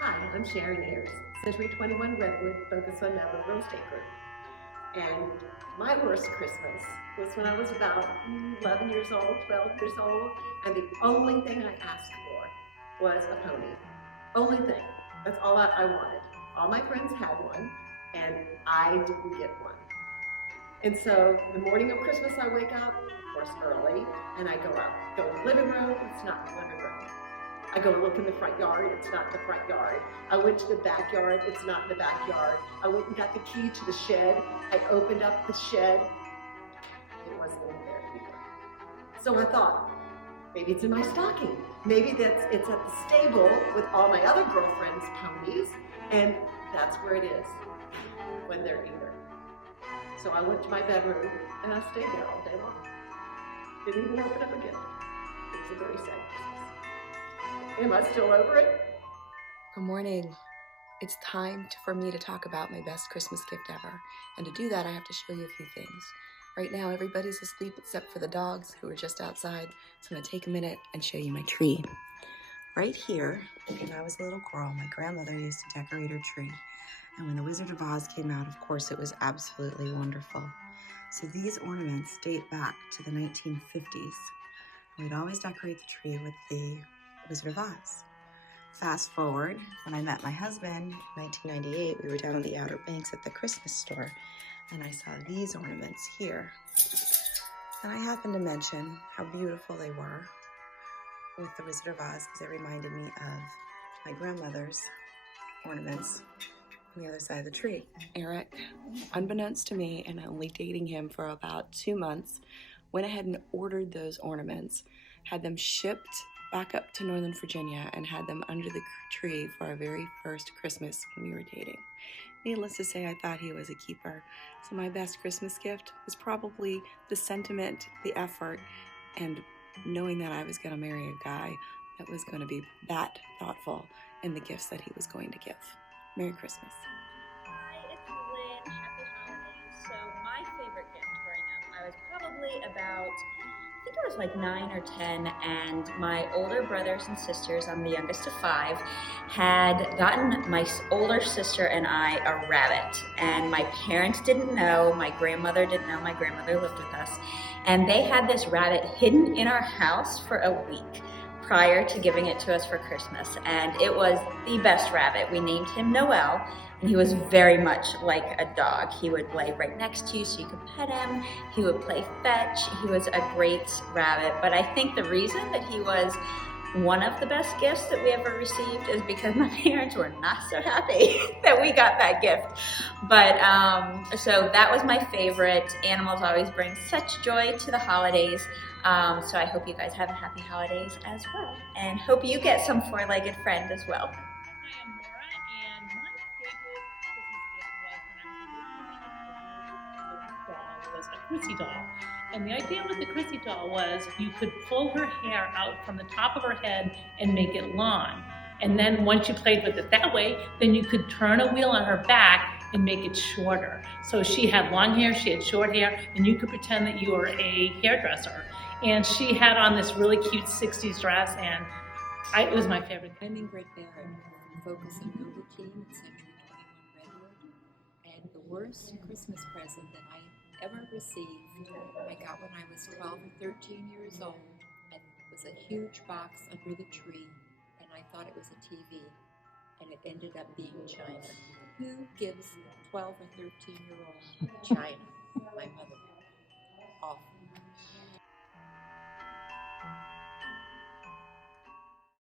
Hi, I'm Sharon Ayers, Century 21 Redwood, focused on Maryland Real Estate Group. And my worst Christmas was when I was about 11 years old, 12 years old, and the only thing I asked for was a pony. Only thing. That's all I wanted. All my friends had one, and I didn't get one. And so the morning of Christmas, I wake up, of course, early, and I go to the living room. It's not the living room. I go and look in the front yard, it's not the front yard. I went to the backyard, it's not the backyard. I went and got the key to the shed. I opened up the shed. It wasn't in there either. So I thought, maybe it's in my stocking. Maybe it's at the stable with all my other girlfriends' ponies, and that's where it is when they're either. So I went to my bedroom and I stayed there all day long. Didn't even open up a gift. It was a very sad Christmas. Am I still over it? Good morning. It's time for me to talk about my best Christmas gift ever. And to do that, I have to show you a few things. Right now, everybody's asleep except for the dogs who are just outside. So I'm gonna take a minute and show you my tree. Right here, when I was a little girl, my grandmother used to decorate her tree. And when The Wizard of Oz came out, of course, it was absolutely wonderful. So these ornaments date back to the 1950s. We'd always decorate the tree with the Wizard of Oz. Fast forward, when I met my husband in 1998, we were down on the Outer Banks at the Christmas store, and I saw these ornaments here. And I happened to mention how beautiful they were with the Wizard of Oz, because they reminded me of my grandmother's ornaments on the other side of the tree. Eric, unbeknownst to me and only dating him for about 2 months, went ahead and ordered those ornaments, had them shipped back up to Northern Virginia, and had them under the tree for our very first Christmas when we were dating. Needless to say, I thought he was a keeper. So my best Christmas gift was probably the sentiment, the effort, and knowing that I was going to marry a guy that was going to be that thoughtful in the gifts that he was going to give. Merry Christmas. Hi, it's Lynn. Happy holidays. So my favorite gift growing up, I was probably about, I think I was like 9 or 10, and my older brothers and sisters, I'm the youngest of 5, had gotten my older sister and I a rabbit. And my parents didn't know, my grandmother didn't know, my grandmother lived with us. And they had this rabbit hidden in our house for a week prior to giving it to us for Christmas. And it was the best rabbit. We named him Noel. And he was very much like a dog. He would lay right next to you so you could pet him. He would play fetch. He was a great rabbit. But I think the reason that he was one of the best gifts that we ever received is because my parents were not so happy that we got that gift. But so that was my favorite. Animals always bring such joy to the holidays. So I hope you guys have a happy holidays as well. And hope you get some four-legged friend as well. Hi, I'm Maura, and my favorite Christmas gift was when I was a little doll, was a Chrissy doll. And the idea with the Chrissy doll was you could pull her hair out from the top of her head and make it long. And then once you played with it that way, then you could turn a wheel on her back and make it shorter. So she had long hair, she had short hair, and you could pretend that you were a hairdresser. And she had on this really cute 60s dress, and it was my favorite. I'm Ingrid Barrett from Focus and Nova team at Century 21 Redwood. And the worst Christmas present that I ever received, I got when I was 12 or 13 years old. And it was a huge box under the tree, and I thought it was a TV. And it ended up being China. Who gives 12 or 13-year-old China?